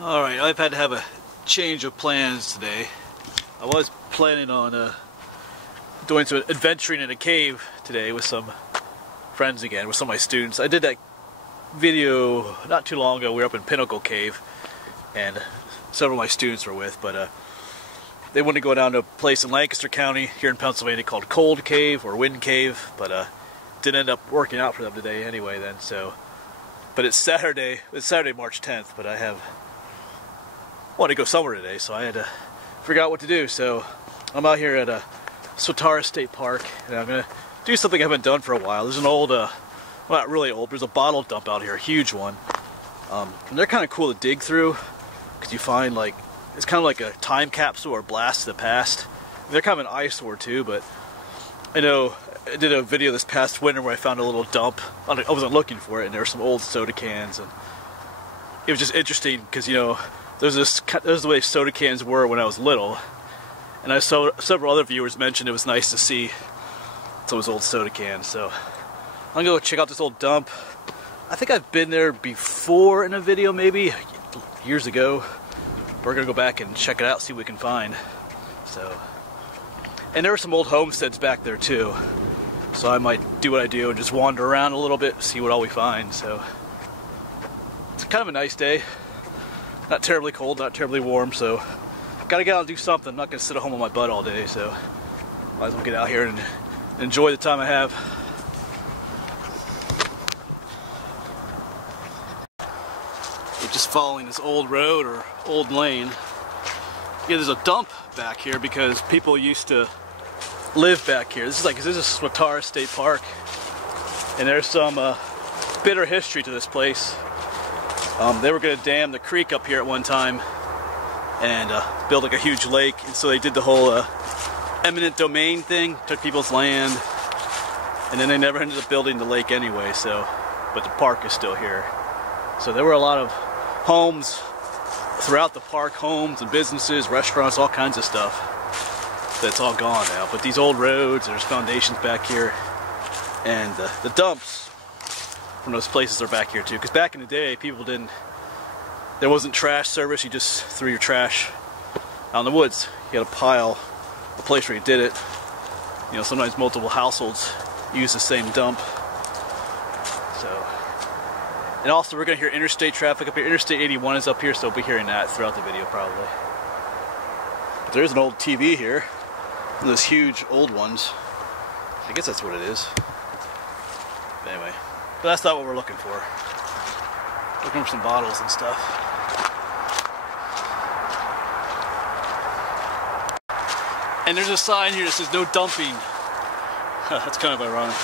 Alright, I've had to have a change of plans today. I was planning on doing some adventuring in a cave today with some friends again, with some of my students. I did that video not too long ago. We were up in Pinnacle Cave and several of my students were with, but they wanted to go down to a place in Lancaster County here in Pennsylvania called Cold Cave or Wind Cave, but didn't end up working out for them today anyway then, so. But it's Saturday March 10th, but I wanted to go somewhere today, so I had to figure out what to do. So I'm out here at Swatara State Park, and I'm going to do something I haven't done for a while. There's an old, well, not really old, there's a bottle dump out here, a huge one. And they're kind of cool to dig through, because you find, like, it's kind of like a time capsule or blast to the past. They're kind of an eyesore too, but I know I did a video this past winter where I found a little dump. I wasn't looking for it, and there were some old soda cans, and it was just interesting because, you know, there's the way soda cans were when I was little, and I saw several other viewers mention it was nice to see some of those old soda cans. So I'm gonna go check out this old dump. I think I've been there before in a video, maybe years ago. We're gonna go back and check it out, see what we can find. So, and there were some old homesteads back there too, so I might do what I do and just wander around a little bit, see what all we find. So it's kind of a nice day. Not terribly cold, not terribly warm, so gotta get out and do something. I'm not gonna sit at home on my butt all day, so might as well get out here and enjoy the time I have. We're just following this old road or old lane. Yeah, there's a dump back here because people used to live back here. This is Swatara State Park, and there's some bitter history to this place. They were going to dam the creek up here at one time and build like a huge lake, and so they did the whole eminent domain thing, took people's land, and then they never ended up building the lake anyway, so, but the park is still here. So there were a lot of homes throughout the park, homes and businesses, restaurants, all kinds of stuff that's all gone now. But these old roads, there's foundations back here, and the dumps from those places are back here too, because back in the day there wasn't trash service. You just threw your trash out in the woods. You had a place where you did it. You know, sometimes multiple households use the same dump. So, and also we're going to hear interstate traffic up here. Interstate 81 is up here, so we'll be hearing that throughout the video probably. But there's an old TV here, one of those huge old ones. I guess that's what it is. But anyway. But that's not what we're looking for. Looking for some bottles and stuff. And there's a sign here that says no dumping. That's kind of ironic.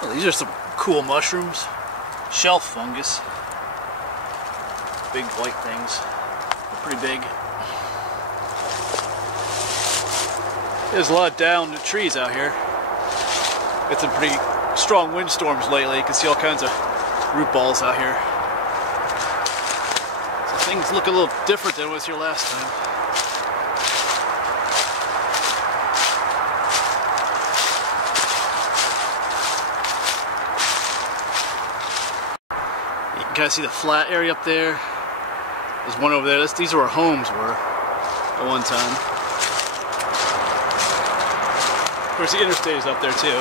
Well, these are some cool mushrooms. Shelf fungus. Big white things. They're pretty big. There's a lot of downed trees out here. Got some pretty strong windstorms lately. You can see all kinds of root balls out here. So things look a little different than what was here last time. You can kind of see the flat area up there. There's one over there. These are where homes were at one time. Of course, the interstate is up there too.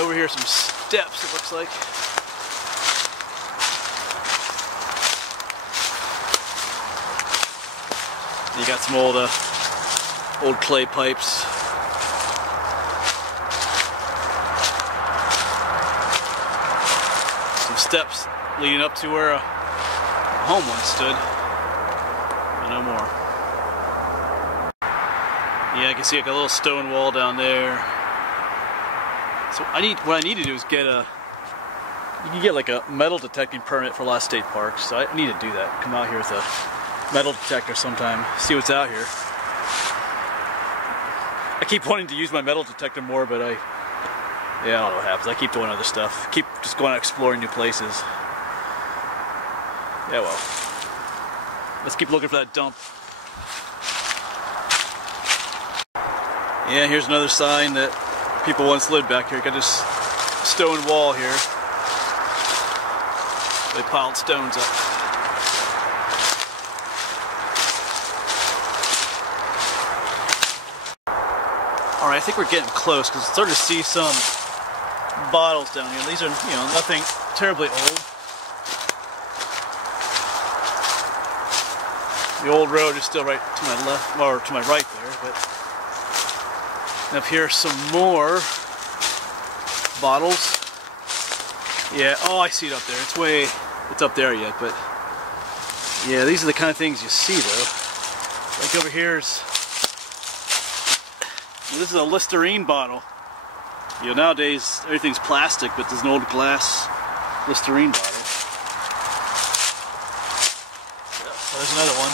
Over here, some steps, it looks like. You got some old clay pipes. Some steps leading up to where a home once stood. But no more. Yeah, I can see like a little stone wall down there. So what I need to do is you can get like a metal detecting permit for a lot of state parks. So I need to do that. Come out here with a metal detector sometime, see what's out here. I keep wanting to use my metal detector more, but I don't know what happens. I keep doing other stuff. Keep just going out exploring new places. Yeah, well. Let's keep looking for that dump. Yeah, here's another sign that people once lived back here. Got this stone wall here. They piled stones up. Alright, I think we're getting close because I'm starting to see some bottles down here. These are, you know, nothing terribly old. The old road is still right to my left, or to my right there, but up here are some more bottles. Yeah, oh, I see it up there. It's up there yet, but yeah, these are the kind of things you see though. Like over here's, well, this is a Listerine bottle. You know, nowadays everything's plastic, but there's an old glass Listerine bottle. Yeah, so there's another one.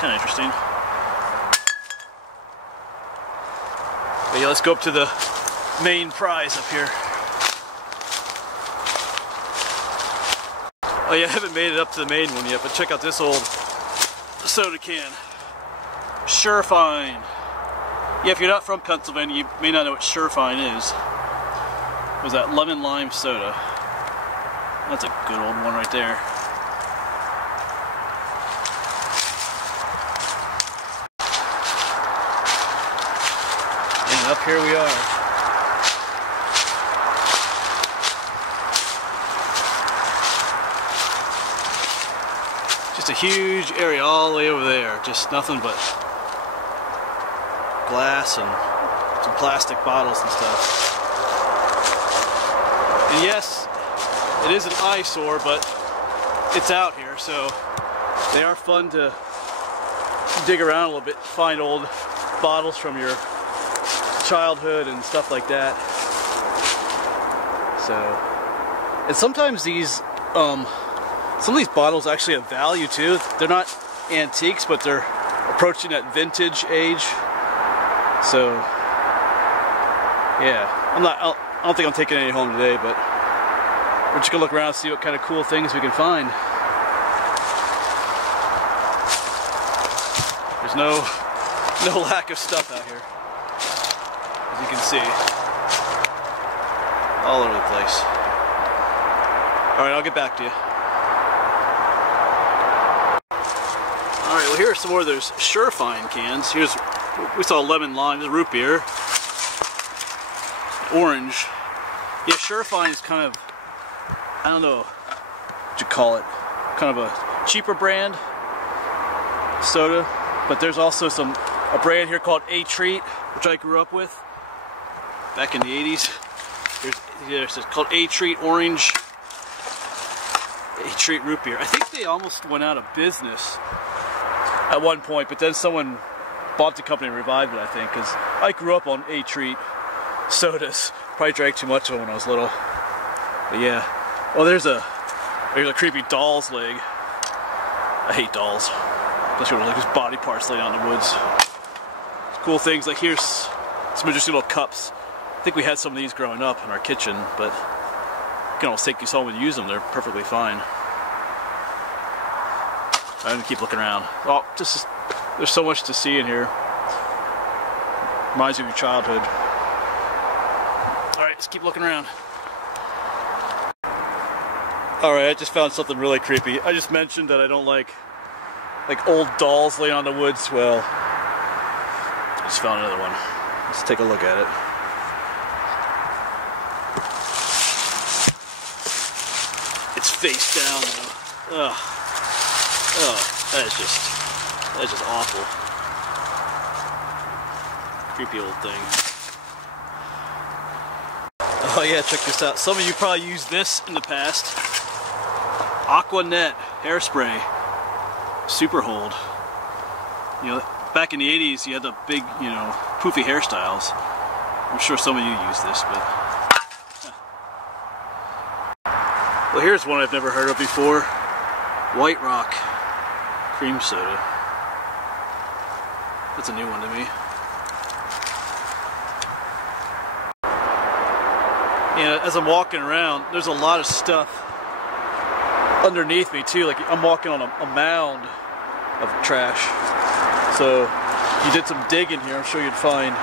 Kind of interesting. But yeah, let's go up to the main prize up here. Oh yeah, I haven't made it up to the main one yet, but check out this old soda can. Surefine. Yeah, if you're not from Pennsylvania, you may not know what Surefine is. It was that lemon lime soda. That's a good old one right there. And up here we are. Just a huge area all the way over there. Just nothing but glass and some plastic bottles and stuff. And yes, it is an eyesore, but it's out here, so they are fun to dig around a little bit, find old bottles from your childhood and stuff like that. So, and sometimes these some of these bottles actually have value too. They're not antiques, but they're approaching that vintage age. So, yeah, I don't think I'm taking any home today, but we're just gonna look around and see what kind of cool things we can find. There's no lack of stuff out here, as you can see, all over the place. All right, I'll get back to you. All right, well, here are some more of those Surefine cans. We saw lemon lime, the root beer, orange. Yeah, Surefine is kind of, I don't know what you call it, kind of a cheaper brand soda. But there's also a brand here called A-Treat, which I grew up with back in the 80s. It's called A-Treat Orange, A-Treat root beer. I think they almost went out of business at one point, but then someone bought the company and revived it, I think, because I grew up on A-Treat sodas. Probably drank too much of them when I was little. But yeah. Oh, there's a creepy doll's leg. I hate dolls. Especially when like his body parts laying out in the woods. Cool things, like here's some interesting little cups. I think we had some of these growing up in our kitchen, but you can almost take these home and use them. They're perfectly fine. I'm gonna keep looking around. Oh, there's so much to see in here. Reminds you of your childhood. Alright, let's keep looking around. Alright, I just found something really creepy. I just mentioned that I don't like old dolls laying on the woods. Well, I just found another one. Let's take a look at it. It's face down though. Ugh. Oh, that's just awful. Creepy old thing. Oh yeah, check this out. Some of you probably used this in the past. Aqua Net hairspray. Super hold. You know, back in the 80s you had the big, you know, poofy hairstyles. I'm sure some of you used this, but well, here's one I've never heard of before. White Rock cream soda. That's a new one to me. Yeah, as I'm walking around, there's a lot of stuff underneath me too. Like I'm walking on a mound of trash. So if you did some digging here, I'm sure you'd find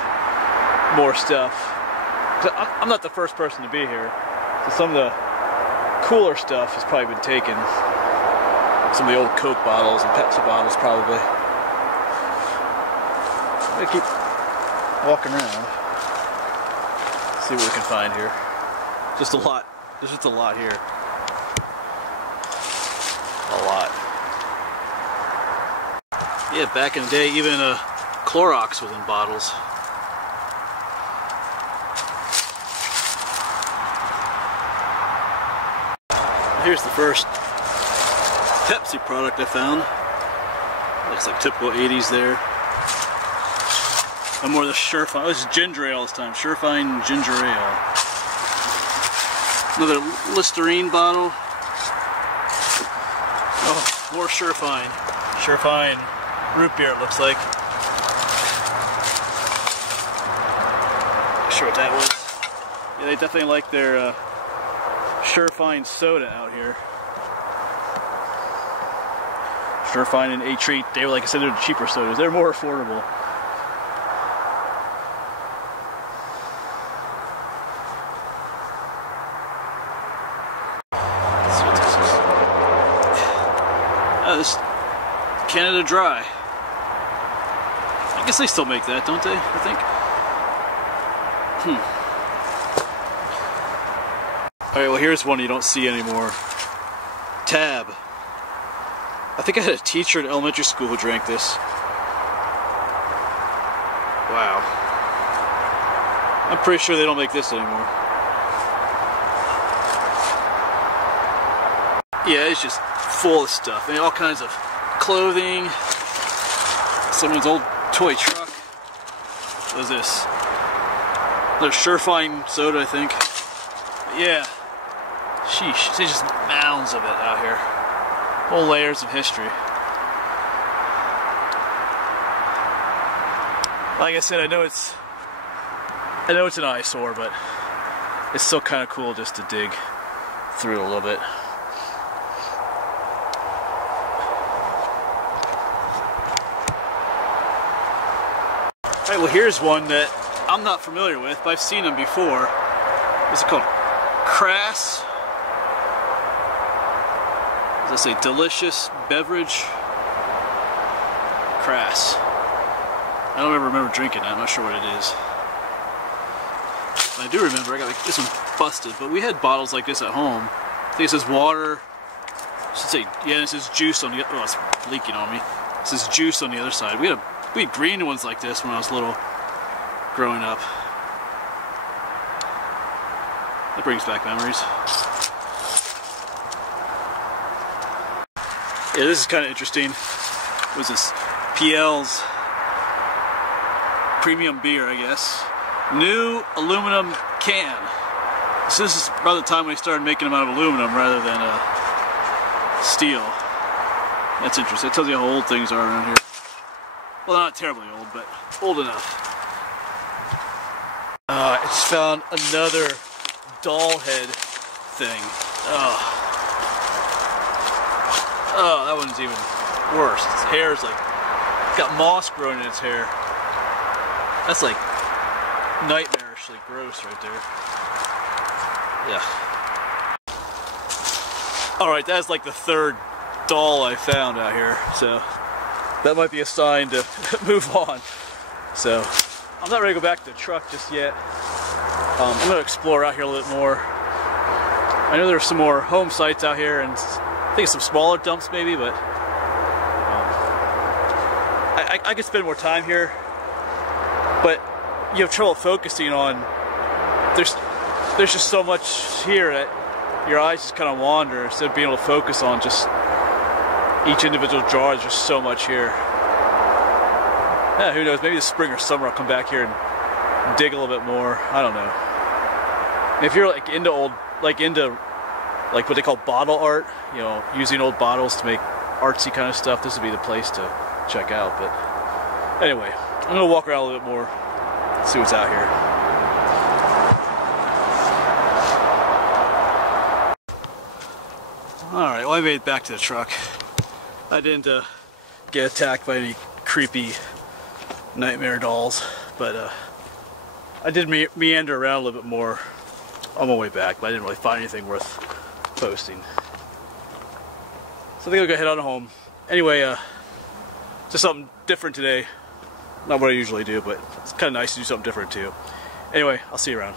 more stuff. I'm not the first person to be here, so some of the cooler stuff has probably been taken. Some of the old Coke bottles and Pepsi bottles, probably. I'm gonna keep walking around, see what we can find here. Just a lot. There's just a lot here. A lot. Yeah, back in the day, even Clorox was in bottles. Here's the first Pepsi product I found. Looks like typical 80s there. And more of the Surefine. Oh, this is ginger ale this time. Surefine ginger ale. Another Listerine bottle. Oh, more Surefine. Surefine root beer, it looks like. Not sure what that was. Yeah, they definitely like their Surefine soda out here. Surefine and A-Treat, they were, like I said, they're the cheaper sodas. They're more affordable. Oh, this Canada Dry. I guess they still make that, don't they? I think. Alright, well here's one you don't see anymore. Tab. I think I had a teacher in elementary school who drank this. Wow. I'm pretty sure they don't make this anymore. Yeah, it's just full of stuff. I mean, all kinds of clothing. Someone's old toy truck. What is this? Another Surefine soda, I think. But yeah. Sheesh. There's just mounds of it out here. Whole layers of history. Like I said, I know it's an eyesore, but it's still kind of cool just to dig through it a little bit. Alright, well here's one that I'm not familiar with, but I've seen them before. What's it called? Crass? Does that say delicious beverage? Crass. I don't ever remember drinking that. I'm not sure what it is. But I do remember I got like this one busted, but we had bottles like this at home. I think it says water. It should say, yeah, it says juice on the other. Oh, it's leaking on me. It says juice on the other side. We had green ones like this when I was little, growing up. That brings back memories. Yeah, this is kind of interesting. What is this? PL's premium beer, I guess. New aluminum can. So this is about the time when they started making them out of aluminum rather than steel. That's interesting. It tells you how old things are around here. Well, not terribly old, but old enough. I just found another doll head thing. Oh, that one's even worse. Its hair's like, got moss growing in its hair. That's like nightmarishly gross right there. Yeah. Alright, that's like the third doll I found out here, so that might be a sign to move on. So, I'm not ready to go back to the truck just yet. I'm going to explore out here a little bit more. I know there's some more home sites out here, and I think some smaller dumps maybe, but I could spend more time here. But you have trouble focusing on, there's just so much here that your eyes just kind of wander instead of being able to focus on just each individual jar. There's just so much here. Yeah, who knows, maybe this spring or summer I'll come back here and dig a little bit more. I don't know. If you're like into what they call bottle art, you know, using old bottles to make artsy kind of stuff, this would be the place to check out. But anyway, I'm gonna walk around a little bit more, see what's out here. Alright, well I made it back to the truck. I didn't get attacked by any creepy nightmare dolls. But I did meander around a little bit more on my way back, but I didn't really find anything worth posting. So I think I'll go head on home. Anyway, just something different today. Not what I usually do, but it's kind of nice to do something different too. Anyway, I'll see you around.